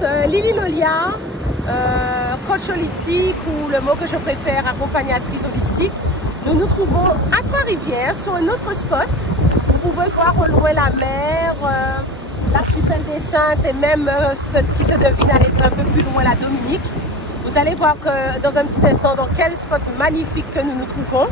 Lily Nolia, coach holistique ou le mot que je préfère, accompagnatrice holistique. Nous nous trouvons à Trois-Rivières sur un autre spot. Vous pouvez voir au loin la mer, l'archipel des Saintes et même ce qui se devine aller un peu plus loin, la Dominique. Vous allez voir que dans un petit instant dans quel spot magnifique que nous nous trouvons.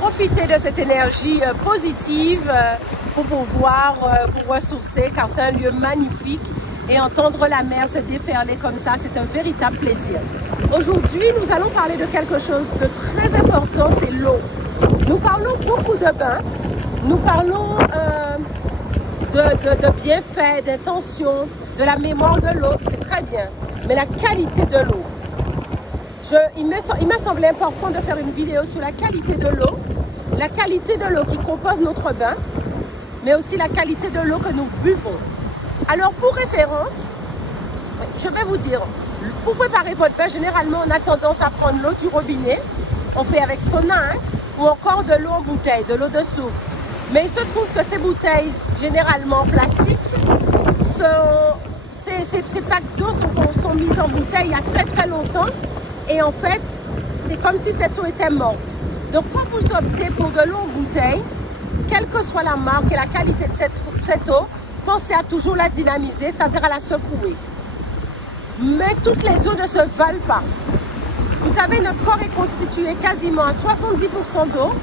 Profitez de cette énergie positive pour pouvoir vous ressourcer car c'est un lieu magnifique et entendre la mer se déferler comme ça, c'est un véritable plaisir. Aujourd'hui, nous allons parler de quelque chose de très important, c'est l'eau. Nous parlons beaucoup de bains, nous parlons de bienfaits, d'intentions, de la mémoire de l'eau, c'est très bien, mais la qualité de l'eau. Il m'a semblé important de faire une vidéo sur la qualité de l'eau qui compose notre bain, mais aussi la qualité de l'eau que nous buvons. Alors pour référence, je vais vous dire, pour préparer votre bain, généralement on a tendance à prendre l'eau du robinet, on fait avec ce qu'on a, hein, ou encore de l'eau en bouteille, de l'eau de source. Mais il se trouve que ces bouteilles, généralement en plastique, ces packs d'eau sont mises en bouteille il y a très très longtemps, et en fait, c'est comme si cette eau était morte. Donc quand vous optez pour de l'eau en bouteille, quelle que soit la marque et la qualité de cette eau, pensez à toujours la dynamiser, c'est-à-dire à la secouer. Mais toutes les eaux ne se valent pas. Vous savez, notre corps est constitué quasiment à 70% d'eau.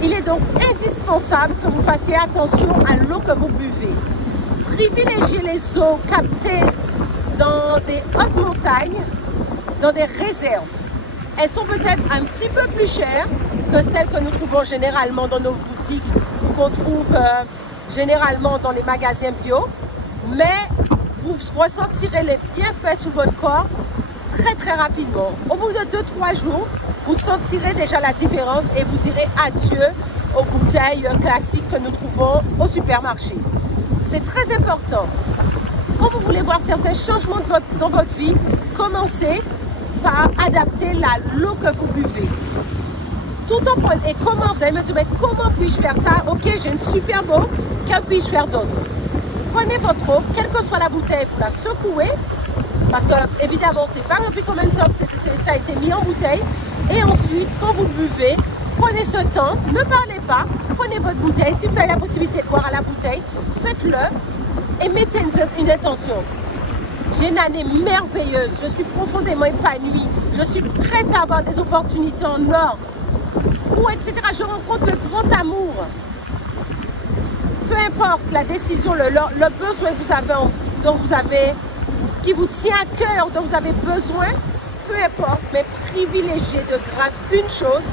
Il est donc indispensable que vous fassiez attention à l'eau que vous buvez. Privilégiez les eaux captées dans des hautes montagnes, dans des réserves. Elles sont peut-être un petit peu plus chères que celles que nous trouvons généralement dans nos boutiques ou qu'on trouve généralement dans les magasins bio, mais vous ressentirez les bienfaits sur votre corps très très rapidement. Au bout de 2-3 jours, vous sentirez déjà la différence et vous direz adieu aux bouteilles classiques que nous trouvons au supermarché. C'est très important. Quand vous voulez voir certains changements dans votre vie, commencez par adapter l'eau que vous buvez. Tout en prenant, et comment, vous allez me dire, mais comment puis-je faire ça? Ok, j'ai une super eau, que puis-je faire d'autre? Prenez votre eau, quelle que soit la bouteille, vous la secouez, parce que évidemment, c'est pas depuis combien de temps que ça a été mis en bouteille, et ensuite, quand vous buvez, prenez ce temps, ne parlez pas, prenez votre bouteille, si vous avez la possibilité de boire à la bouteille, faites-le, et mettez une intention. J'ai une année merveilleuse, je suis profondément épanouie, je suis prête à avoir des opportunités en or, ou etc. Je rencontre le grand amour. Peu importe la décision, le besoin que vous avez, qui vous tient à cœur, dont vous avez besoin, peu importe, mais privilégiez de grâce une chose,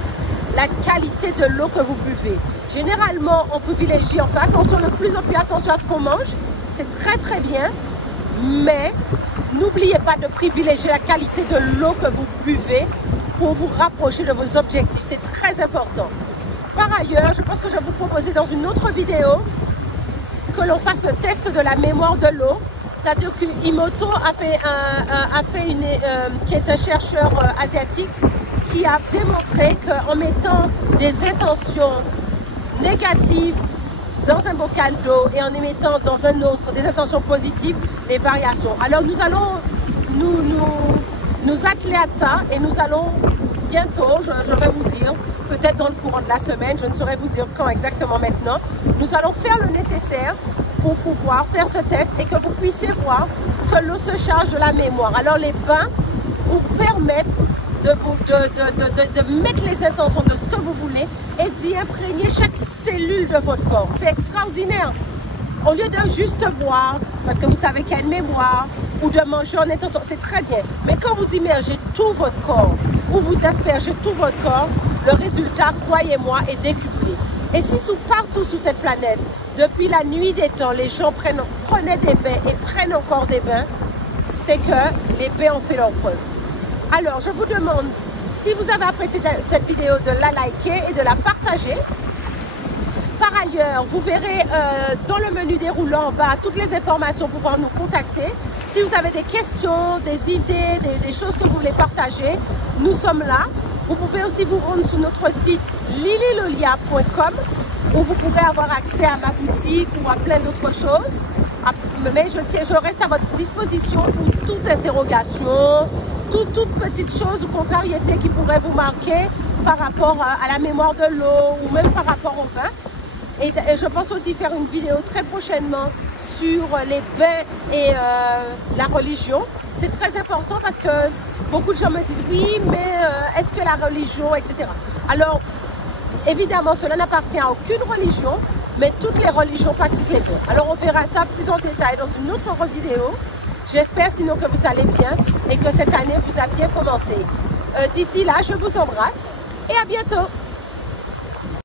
la qualité de l'eau que vous buvez. Généralement, on privilégie, on fait attention, le plus en plus attention à ce qu'on mange, c'est très très bien, mais n'oubliez pas de privilégier la qualité de l'eau que vous buvez pour vous rapprocher de vos objectifs. C'est très important. Par ailleurs, je pense que je vais vous proposer dans une autre vidéo que l'on fasse le test de la mémoire de l'eau. C'est-à-dire qu'Imoto qui est un chercheur asiatique, qui a démontré qu'en mettant des intentions négatives dans un bocal d'eau et en émettant dans un autre des intentions positives, les variations. Alors nous allons nous atteler à ça et nous allons bientôt, je vais vous dire, peut-être dans le courant de la semaine, je ne saurais vous dire quand exactement maintenant, nous allons faire le nécessaire pour pouvoir faire ce test et que vous puissiez voir que l'eau se charge de la mémoire. Alors les bains vous permettent de mettre les intentions de ce que vous voulez et d'y imprégner chaque cellule de votre corps. C'est extraordinaire. Au lieu de juste boire, parce que vous savez qu'il y a une mémoire, ou de manger en intention, c'est très bien. Mais quand vous immergez tout votre corps, ou vous aspergez tout votre corps, le résultat, croyez-moi, est décuplé. Et si partout sur cette planète, depuis la nuit des temps, les gens prenaient des bains et prennent encore des bains, c'est que les bains ont fait leur preuve. Alors, je vous demande, si vous avez apprécié cette vidéo, de la liker et de la partager. Par ailleurs, vous verrez dans le menu déroulant en bas toutes les informations pour pouvoir nous contacter. Si vous avez des questions, des idées, des choses que vous voulez partager, nous sommes là. Vous pouvez aussi vous rendre sur notre site lililolia.com où vous pouvez avoir accès à ma boutique ou à plein d'autres choses. Mais je reste à votre disposition pour toute interrogation, toute petite chose ou contrariété qui pourrait vous marquer par rapport à la mémoire de l'eau ou même par rapport au vin. Et je pense aussi faire une vidéo très prochainement sur les bains et la religion. C'est très important parce que beaucoup de gens me disent oui, mais est-ce que la religion, etc. Alors, évidemment, cela n'appartient à aucune religion, mais toutes les religions pratiquent les bains. Alors, on verra ça plus en détail dans une autre vidéo. J'espère sinon que vous allez bien et que cette année vous a bien commencé. D'ici là, je vous embrasse et à bientôt.